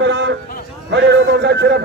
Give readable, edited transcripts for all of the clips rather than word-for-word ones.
बड़ा बड़े रोगों का सिर्फ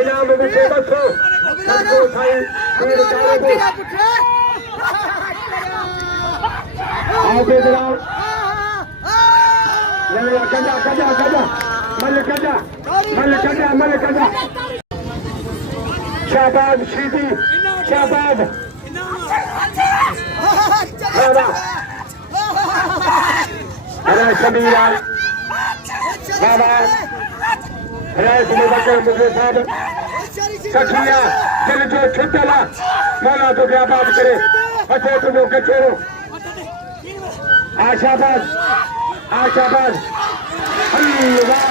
इनाम में 200 सबको साई फिर चारों आगे जरा या कजा कजा कजा मल कजा शहबाज शहीदी शहबाज अरे शबीरा बाबा रैस मुबकर मुझे साहब सखिया दिल जो छुटला मौला तो क्या बात करे अच्छे तुमको गचेरो आशाबाज वाह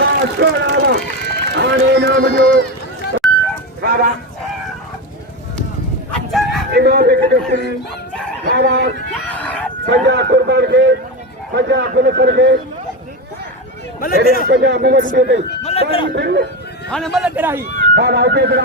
वाह छोड़ा हाणे नाम जो बाबा इमाम हिकु बाबा पंजा कुर्बान के पंजा पुलिसर के पंजा मुवत दे दे हाणे मलखरा ही बाबा उते जरा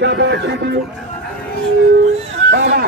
शाबाश शहीदी बाबा